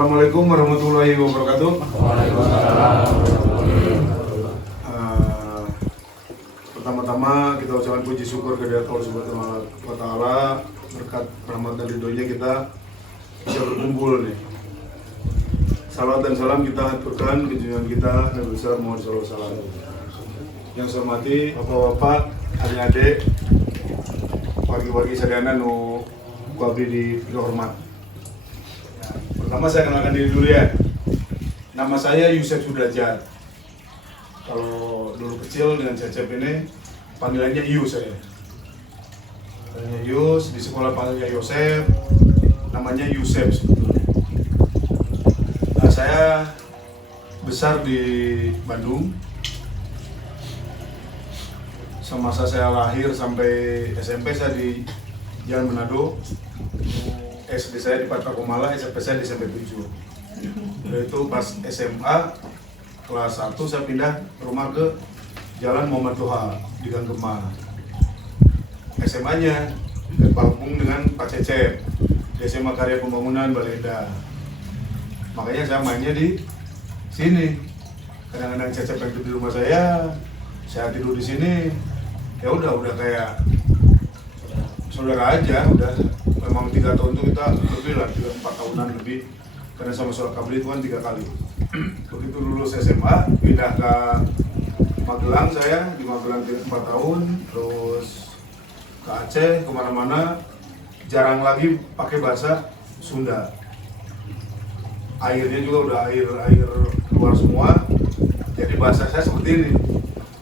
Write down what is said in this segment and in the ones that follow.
Assalamualaikum warahmatullahi wabarakatuh. Pertama-tama kita ucapkan puji syukur kepada Allah Subhanahu wa Ta'ala, berkat rahmat dan ridhonya kita bisa berkumpul nih. Salawat dan salam kita haturkan ke junjungan kita Nabi besar Muhammad SAW. Yang saya hormati bapak-bapak, adik-adik, wargi-wargi sadayana nu kuabdi di hormat. Pertama saya kenalkan diri dulu ya. Nama saya Yusef Sudrajat. Kalau dulu kecil dengan Cecep ini panggilannya Yus saya. Panggilannya Yus, di sekolah panggilnya Yosef, namanya Yusef sebetulnya. Nah, saya besar di Bandung. Semasa saya lahir sampai SMP saya di Jalan Manado. SD saya di Patakomala, SMP saya di SMP 7. Dari itu pas SMA kelas 1 saya pindah rumah ke Jalan Muhammad Toha di Gang Gemah. SMA-nya bergabung dengan Pak Cecep di SMA Karya Pembangunan Balenda. Makanya saya mainnya di sini. Kadang-kadang Cecep yang tidur di rumah saya tidur di sini. Ya udah kayak saudara aja, udah. Memang 3 tahun itu kita lebih lah, 3-4 tahunan lebih. Karena sama Soal Kabli itu kan 3 kali. Begitu lulus SMA, pindah ke Magelang saya, di Magelang 4 tahun. Terus ke Aceh, kemana-mana. Jarang lagi pakai bahasa Sunda. Airnya juga udah air luar semua. Jadi bahasa saya seperti ini.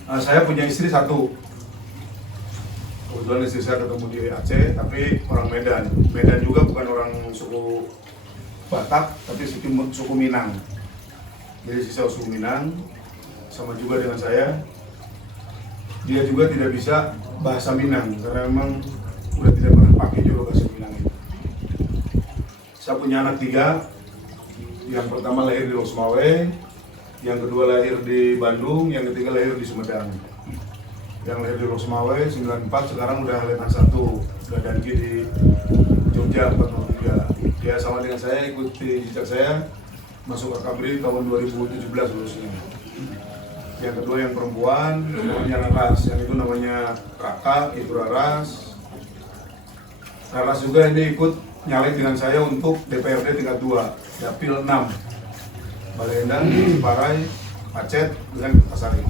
Nah, saya punya istri 1. Kebetulan istri saya ketemu di Aceh, tapi orang Medan. Medan juga bukan orang suku Batak, tapi suku Minang. Jadi sisa suku Minang, sama juga dengan saya. Dia juga tidak bisa bahasa Minang, karena memang udah tidak pernah pakai juga bahasa Minang itu. Saya punya anak 3. Yang pertama lahir di Losmawe, yang kedua lahir di Bandung, yang ketiga lahir di Sumedang. Yang lahir di Losmawe 94, sekarang udah letak 1, udah danki di Jogja 43. Dia sama dengan saya, ikuti jejak saya, masuk ke Kabri tahun 2017 lulusnya. Yang kedua yang perempuan, namanya Raras, yang itu namanya Raka, itu Raras. Raras juga ini ikut nyalek dengan saya untuk DPRD tingkat 2, Dapil 6, Balenda, Ciparai, Aceh, dengan Pasari.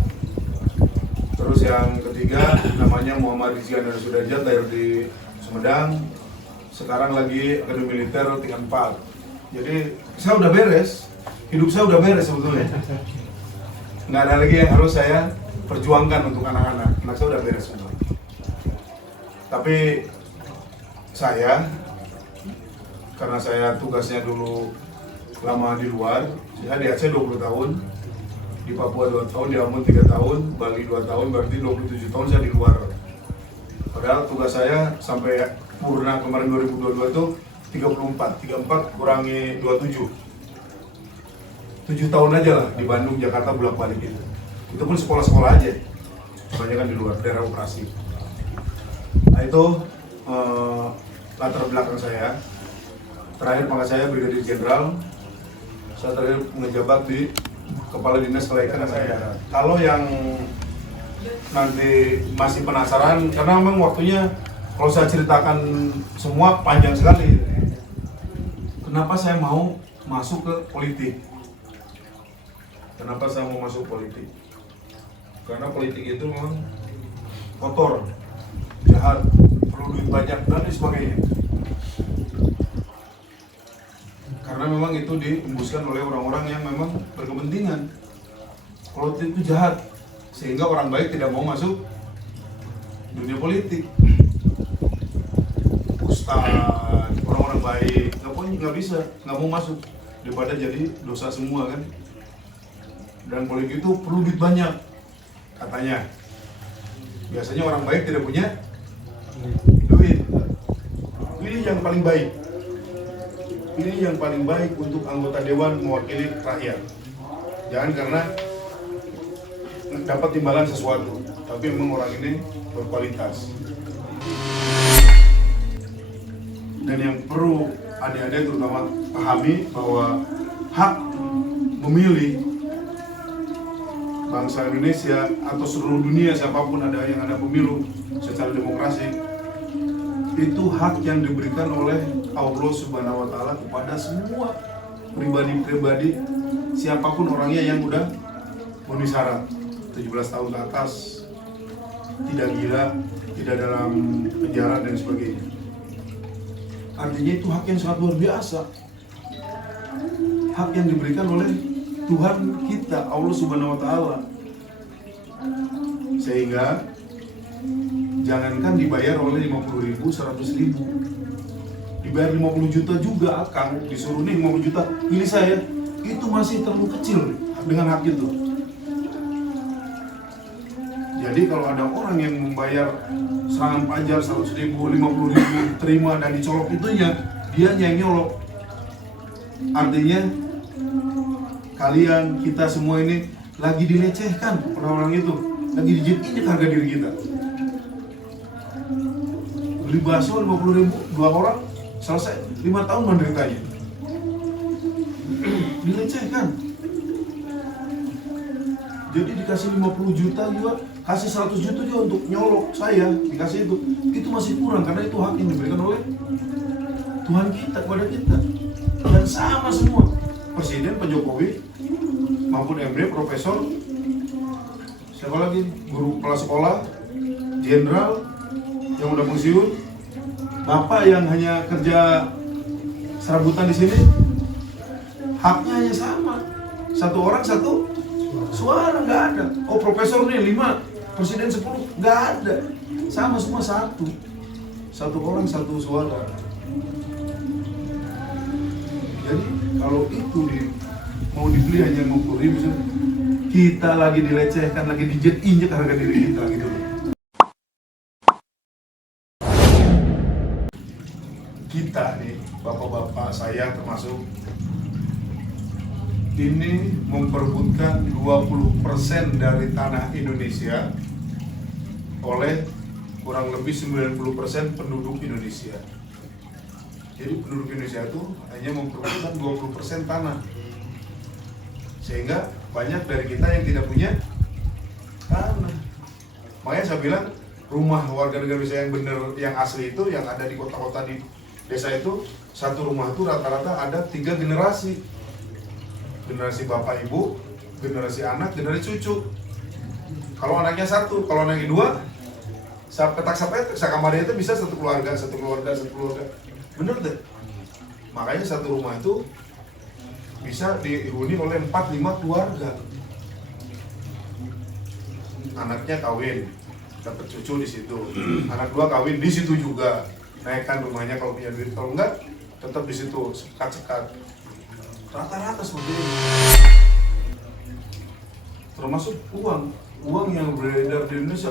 Terus yang ketiga namanya Muhammad Rizky Andar Sudrajat, lahir di Sumedang, sekarang lagi Akademi Militer tingkat 4. Jadi saya udah beres, hidup saya udah beres sebetulnya. Nggak ada lagi yang harus saya perjuangkan untuk anak-anak saya udah beres semua. Tapi saya, karena saya tugasnya dulu lama di luar, saya di Aceh 20 tahun, di Papua 2 tahun, di Ambon 3 tahun, Bali 2 tahun, berarti 27 tahun saya di luar. Padahal tugas saya sampai purna kemarin 2022 itu 34 kurangi 27. 7 tahun aja lah di Bandung, Jakarta, bolak-balik gitu. Itu pun sekolah-sekolah aja, kebanyakan di luar, daerah operasi. Nah itu latar belakang saya. Terakhir pangkat saya Brigadir Jenderal. Saya terakhir menjabat di Kepala Dinas Kelaikan saya. Kalau yang nanti masih penasaran, karena memang waktunya kalau saya ceritakan semua panjang sekali. Kenapa saya mau masuk ke politik? Kenapa saya mau masuk politik? Karena politik itu memang kotor, jahat, perlu duit banyak dan lain sebagainya. Karena memang itu diembuskan oleh orang-orang yang memang berkepentingan. Politik itu jahat, sehingga orang baik tidak mau masuk dunia politik. Ustaz, orang-orang baik, nggak bisa, nggak mau masuk, daripada jadi dosa semua kan. Dan politik itu perlu duit banyak, katanya. Biasanya orang baik tidak punya duit. Pilih yang paling baik. Pilih yang paling baik untuk anggota dewan mewakili rakyat. Jangan karena dapat timbalan sesuatu, tapi memang orang ini berkualitas. Dan yang perlu adik-adik terutama pahami bahwa hak memilih bangsa Indonesia atau seluruh dunia siapapun yang ada pemilu secara demokrasi itu hak yang diberikan oleh Allah Subhanahu wa Ta'ala kepada semua pribadi-pribadi siapapun orangnya yang udah memenuhi syarat 17 tahun ke atas, tidak gila, tidak dalam penjara dan sebagainya. Artinya itu hak yang sangat luar biasa, hak yang diberikan oleh Tuhan kita, Allah Subhanahu wa Ta'ala. Sehingga jangankan dibayar oleh 50.000, 100.000, dibayar 50 juta juga akan disuruh nih 50 juta pilih saya, itu masih terlalu kecil dengan hak itu. Jadi kalau ada orang yang membayar serangan pajar 100.000, 50.000 terima dan dicolok itunya, dia yang nyolok. Artinya kalian, kita semua ini lagi dilecehkan orang-orang itu, lagi dijinjek harga diri kita. Beli bakso 50.000, 2 orang selesai 5 tahun menderitanya. Dilecehkan. Jadi dikasih 50 juta juga, kasih 100 juta juga untuk nyolok saya, dikasih itu masih kurang karena itu hak yang diberikan oleh Tuhan kita kepada kita. Dan sama semua, Presiden Pak Jokowi maupun MD, Profesor, siapa lagi, guru kepala sekolah, jenderal yang udah pensiun, bapak yang hanya kerja serabutan di sini, haknya hanya sama, satu orang satu suara, nggak ada. Oh profesor nih 5, presiden 10, nggak ada, sama semua satu orang satu suara. Jadi kalau itu mau dibeli hanya 50.000, kita lagi dilecehkan, lagi dijinjek harga diri kita gitu. Kita nih, bapak-bapak saya termasuk, ini memperebutkan 20% dari tanah Indonesia oleh kurang lebih 90% penduduk Indonesia. Jadi penduduk Indonesia itu hanya memperebutkan 20% tanah. Sehingga banyak dari kita yang tidak punya tanah. Makanya saya bilang rumah warga negara Indonesia yang benar, yang asli itu, yang ada di kota-kota di desa itu, satu rumah itu rata-rata ada 3 generasi. Generasi bapak ibu, generasi anak, generasi cucu. Kalau anaknya 1, kalau anaknya 2, petak-petak sakamarnya itu bisa satu keluarga. Bener deh. Makanya satu rumah itu bisa dihuni oleh 4-5 keluarga. Anaknya kawin, dapat cucu di situ. Anak 2 kawin di situ juga. Naikkan rumahnya kalau punya duit, kalau enggak tetap di situ, sekat-sekat. Rata-rata seperti ini. Termasuk uang yang beredar di Indonesia,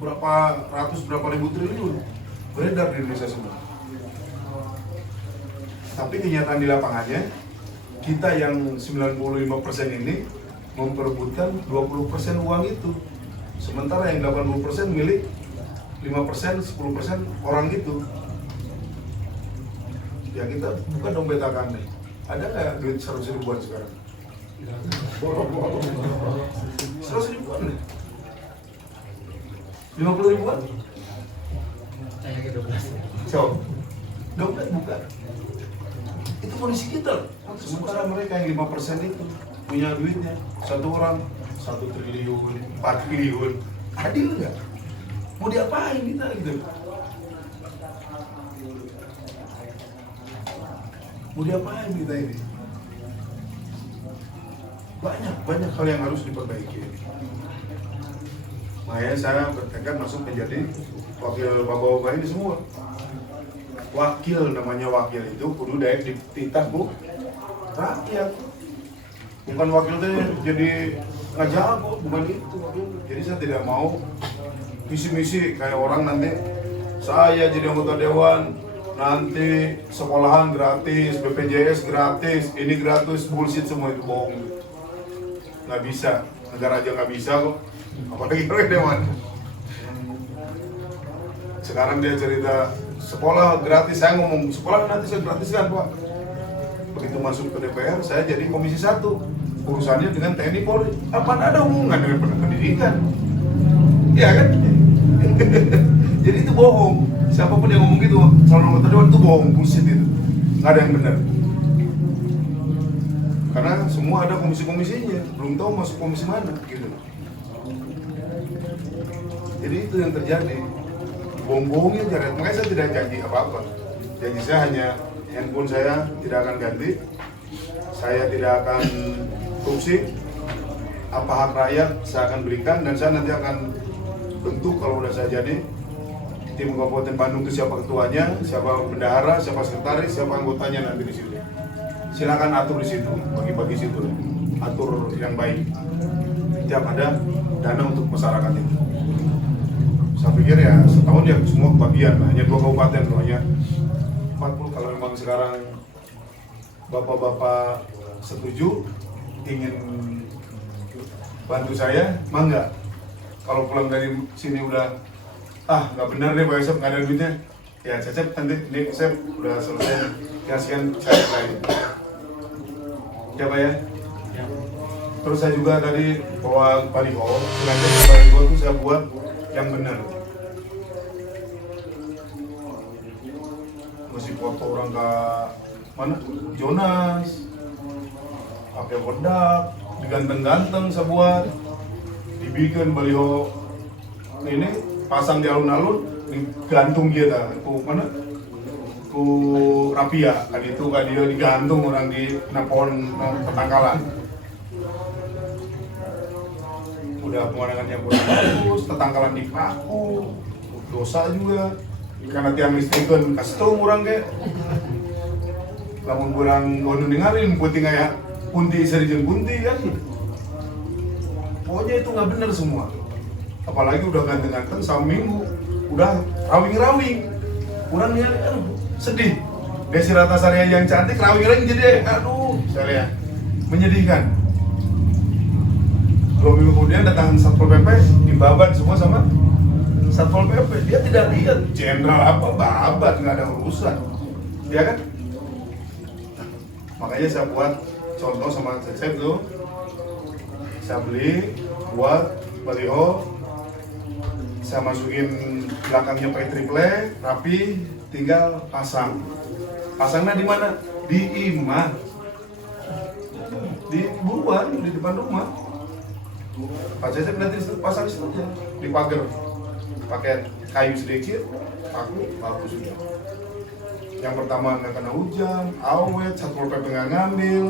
berapa ratus, berapa ribu triliun beredar di Indonesia semua. Tapi kenyataan di lapangannya, kita yang 95% ini memperebutkan 20% uang itu. Sementara yang 80% milik 5%, 10% orang itu. Ya kita buka dong petakan nih. Ada nggak duit 100 ribuan sekarang? 100 ribuan nih. 50 ribuan? So, 12 bukan. Itu kondisi kita. Sementara mereka yang 5% itu punya duitnya. Satu orang 1 triliun, 4 triliun. Adil nggak? Mau diapain kita gitu? Mau diapain kita ini? Banyak hal yang harus diperbaiki. Makanya saya bertekad masuk menjadi wakil bapak-bapak ini semua. Wakil, namanya wakil itu kudu daek dititah bu rakyat. Bukan wakil itu jadi ngajago, bukan itu wakil. Jadi saya tidak mau misi-misi kayak orang nanti saya jadi anggota dewan, nanti sekolahan gratis, BPJS gratis, ini gratis, bullshit semua itu bohong. Nggak bisa, negara aja nggak bisa kok, apalagi orang dewan. Sekarang dia cerita sekolah gratis, saya ngomong sekolah nanti saya gratiskan Pak. Begitu masuk ke DPR, saya jadi komisi 1 urusannya dengan TNI Polri. Apa ada hubungan dengan pendidikan? Iya kan? Jadi itu bohong. Siapapun yang ngomong gitu, calon anggota dewan itu bohong, bullshit itu. Nggak ada yang benar. Karena semua ada komisi-komisinya, belum tahu masuk komisi mana gitu. Jadi itu yang terjadi. Bohong-bohongnya jarak. Makanya saya tidak janji apa-apa. Janji saya hanya handphone saya tidak akan ganti, saya tidak akan korupsi, apa hak rakyat saya akan berikan, dan saya nanti akan bentuk kalau udah saya jadi tim Kabupaten Bandung itu siapa ketuanya, siapa bendahara, siapa sekretaris, siapa anggotanya nanti di situ. Silakan atur di situ, bagi-bagi situ, atur yang baik. Tiap ada dana untuk masyarakat itu. Saya pikir ya setahun ya semua kebagian, hanya 2 kabupaten loh, hanya 40. Kalau memang sekarang bapak-bapak setuju ingin bantu saya, mangga. Kalau pulang dari sini udah nggak benar deh Pak Yosef, nggak ada duitnya, ya Cecep nanti ini saya udah selesai kasihkan saya lain ya Pak ya. Terus saya juga tadi bawa baliho, sengaja baliho itu saya buat yang benar. Masih foto orang ke mana? Jonas, pakai bedak, diganteng-ganteng saya buat, dibikin baliho ini, pasang di alun-alun, digantung dia dah. Itu mana? Itu rapia, kan itu kan dia digantung orang di pohon petangkalan. Udah pemandangannya kurang bagus, tetangkalan dipaku, dosa juga. Karena tiang listrik kan kasih orang kayak lamun kurang gondong dengarin putih kayak punti serijen punti kan. Pokoknya itu nggak benar semua. Apalagi udah ganteng-ganteng sama minggu, udah rawing-rawing. Kurang lihat, sedih. Desi Ratnasari yang cantik rawing-rawing jadi aduh, saya menyedihkan. 2 minggu kemudian datang Satpol PP, dibabat semua sama Satpol PP. Dia tidak lihat jenderal apa, babat, nggak ada urusan, ya kan? Makanya saya buat contoh sama Cecep tuh, saya beli, buat baliho, saya masukin belakangnya pakai triple, rapi, tinggal pasang. Pasangnya di mana? Di imah, di buruan, di depan rumah. Pak Cecep nanti pasang situ aja, di pagar, pakai kayu sedikit, paku, bagus sudah. Yang pertama nggak kena hujan, awet, Satpol PP nggak ngambil,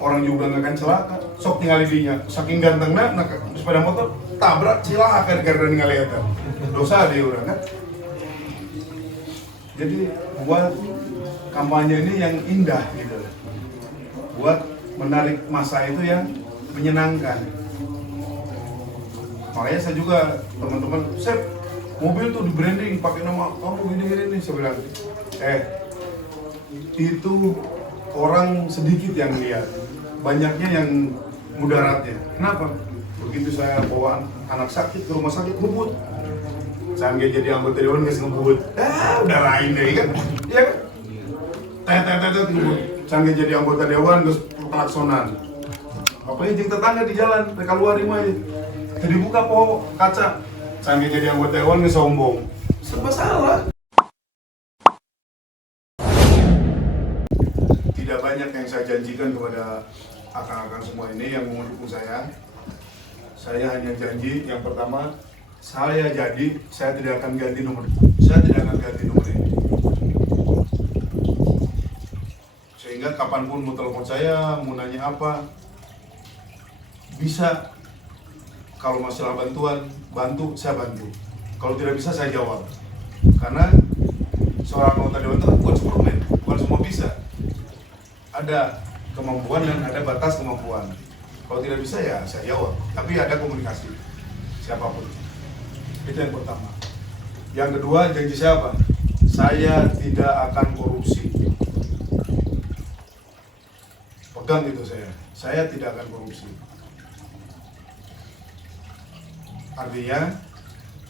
orang juga nggak akan celaka. Sok tinggal dinya, saking gantengnya, sepeda motor tabrak celaka karena nggak lihat. Dosa dia orang kan. Jadi buat kampanye ini yang indah gitu, buat menarik massa itu yang menyenangkan. Makanya saya juga teman-teman, Sep, mobil tuh di branding pakai nama kamu gini-gini. Saya bilang, itu orang sedikit yang lihat, banyaknya yang mudaratnya. Kenapa? Begitu saya bawa anak sakit ke rumah sakit, ngebut. Saya nggak jadi anggota dewan nggak ngebut. Udah lain deh kan? Iya kan? Ngebut. Saya nggak jadi anggota dewan terus klaksonan. Apalagi jeng tetangga di jalan, mereka luar rumah aja. Jadi buka po kaca, sambil jadi anggota dewan ngesombong. Serba salah. Tidak banyak yang saya janjikan kepada akang-akang semua ini yang mendukung saya. Saya hanya janji yang pertama, saya jadi, saya tidak akan ganti nomor. Saya tidak akan ganti nomor ini. Sehingga kapanpun mau telepon saya, mau nanya apa, bisa. Kalau masalah bantuan, bantu, saya bantu. Kalau tidak bisa, saya jawab. Karena seorang anggota dewan itu bukan Superman, bukan semua bisa. Ada kemampuan dan ada batas kemampuan. Kalau tidak bisa, ya saya jawab. Tapi ada komunikasi, siapapun. Itu yang pertama. Yang kedua, janji saya apa? Saya tidak akan korupsi. Pegang itu saya tidak akan korupsi. Artinya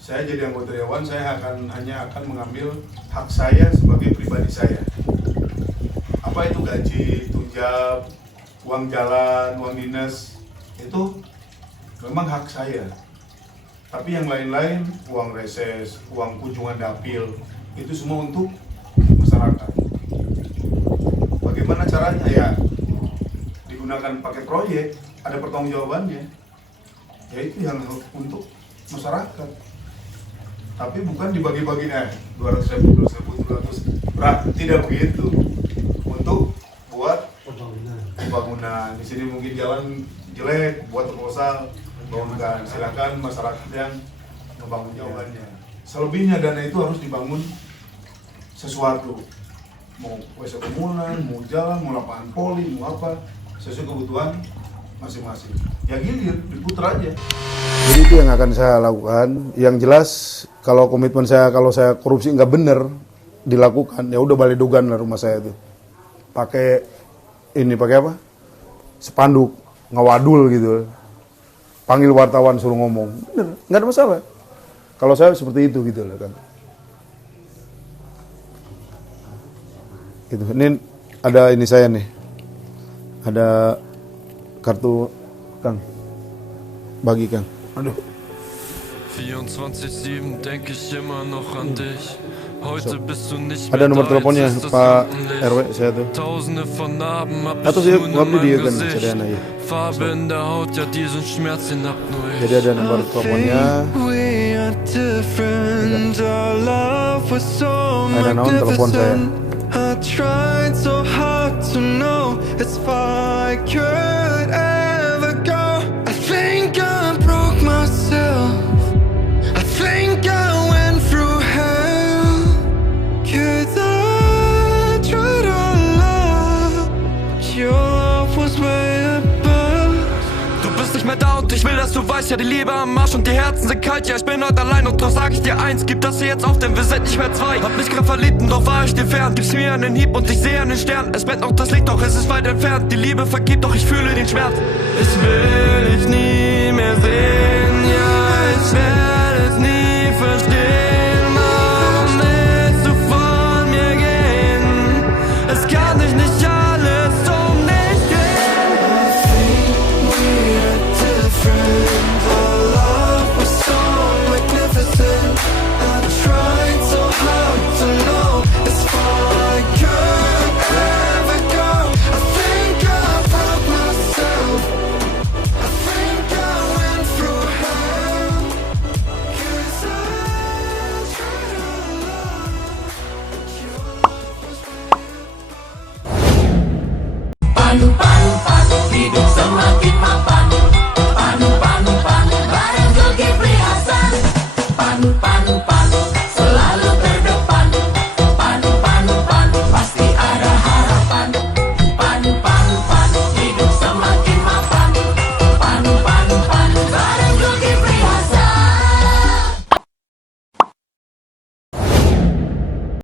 Saya jadi anggota dewan, saya hanya akan mengambil hak saya sebagai pribadi saya. Apa itu gaji, tujab, uang jalan, uang dinas, itu memang hak saya. Tapi yang lain-lain, uang reses, uang kunjungan dapil, itu semua untuk masyarakat. Bagaimana caranya? Ya, digunakan pakai proyek, ada pertanggungjawabannya. Ya itu yang untuk masyarakat. Tapi bukan dibagi-bagi 200.000, 200.000, tidak begitu. Untuk buat pembangunan. Di sini mungkin jalan jelek, buat proposal, bangunkan. Silakan masyarakat yang membangun jawabannya. Selebihnya dana itu harus dibangun sesuatu. Mau WC komunal, mau jalan, mau lapangan poli, mau apa, sesuai kebutuhan masing-masing. Ya gilir, diputar aja. Jadi itu yang akan saya lakukan. Yang jelas kalau komitmen saya, kalau saya korupsi nggak bener dilakukan, ya udah balik dugaan lah rumah saya itu. Pakai apa? Spanduk, ngawadul gitu. Panggil wartawan suruh ngomong. Bener, nggak ada masalah. Kalau saya seperti itu gitu lah kan. Gitu. Ini ada ini saya nih. Ada kartu Kang. Bagi Kang. Aduh. 24/7 denke ich immer noch an dich. Heute bist du nicht Ada mehr nomor da, teleponnya jetzt ist das Pak Rampenlicht. RW saya tuh. Tausende von Narben hab Atau ich saya nun in ngabdi dia meinem kan Gesicht. carian aja. Farbe in der Haut, ja diesen Schmerz hinab nur ich. Jadi ada nomor teleponnya. We are different, our love was so Ada nomor telepon saya. I tried so hard to know as far I could ever go. I think I broke myself. I think I went through hell. 'Cause I tried our love. Your love was way above. Du bist nicht mehr da und ich will, dass du weißt, ja die Liebe am Arsch und die Herzen sind kalt. Ja, ich bin heute allein und doch sag ich dir eins, gib das hier jetzt auf, denn wir sind nicht mehr zwei. Hab mich grad verliebt und doch war ich dir fern. Gibst mir einen Hieb und ich sehe einen Stern. Es brennt noch das Licht, doch es ist weit entfernt. Die Liebe vergibt, doch ich fühle den Schmerz. Ich will dich nie mehr sehen, ja, ich werde es nie verstehen. Warum willst du von mir gehen? Es kann dich nicht alles um dich gehen. Our love was so magnificent. I tried so hard to know as far I could ever go. I think I broke myself. I think I went through hell. 'Cause I tried our love. Your love was way above.